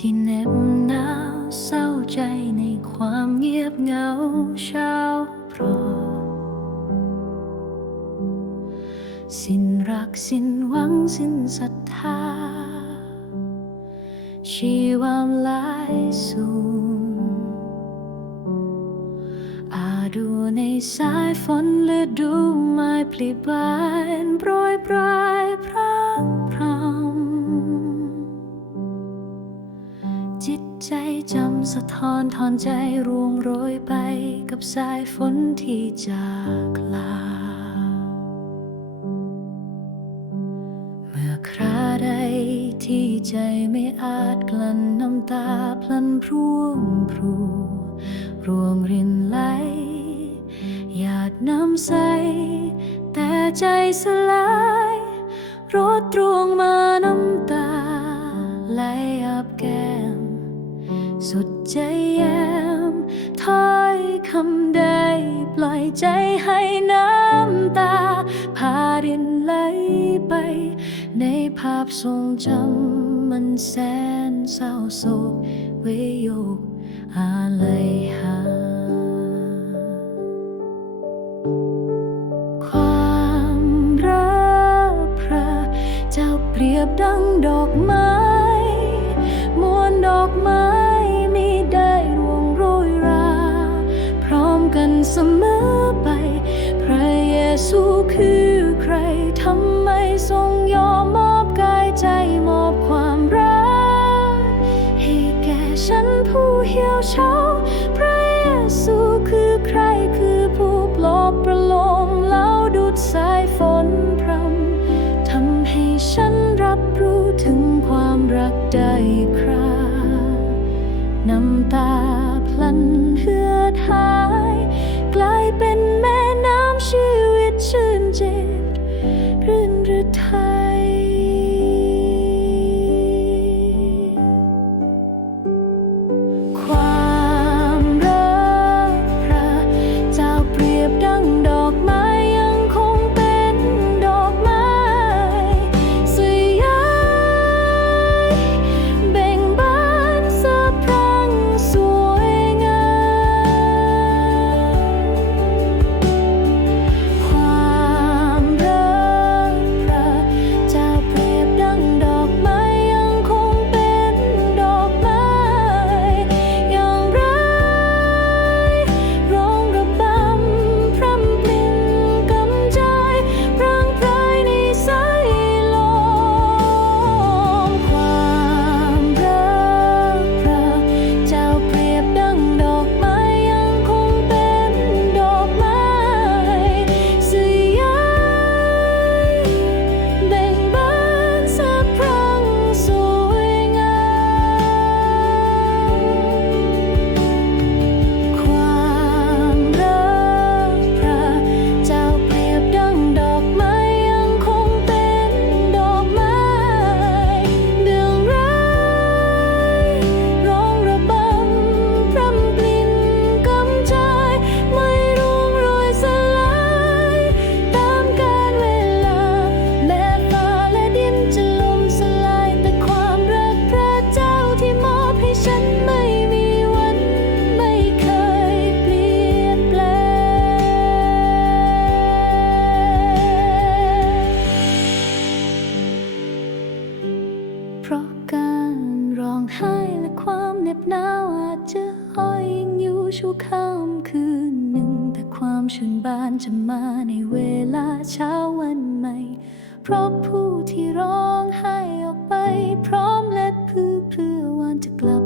ที่เหน็บหนาวเศร้าใจในความเงียบเหงาเช้าโปรดสิ้นรักสิ้นหวังสิ้นศรัทธา ชีวามลายสูญอาดูในสายฝนหรือดูไม้ปลิบานโปรยปลายพรำพรำ จิตใจจำสะท้อนทอนใจร่วงโรยไปกับสายฝนที่จากลา เมื่อคราใดที่ใจไม่อาจกลั้นน้ำตาพลันพร่วงพรูรวงรินไหลหยาดน้ำใส แต่ใจสลายรถตรวงมาน้ำตาไหลอาบแก้ สุดใจแย้มถ้อยคำใดปล่อยใจให้น้ำตา พารินไหลไป ในภาพทรงจำมันแสนเศร้าโศกเวโยกอาลัยหา ความรักพระเจ้าเปรียบดังดอกไม้ สายฝนพรำทำให้ฉันรับรู้ถึงความรักได้คราน้ำตาพลันเหือดหาย กลายเป็นแม่น้ำชีวิตชื่นเจ ชื่นบานจะมาในเวลาเช้าวันใหม่ เพราะผู้ที่ร้องไห้ออกไป พร้อมและเพื่อเพื่อวันจะกลับ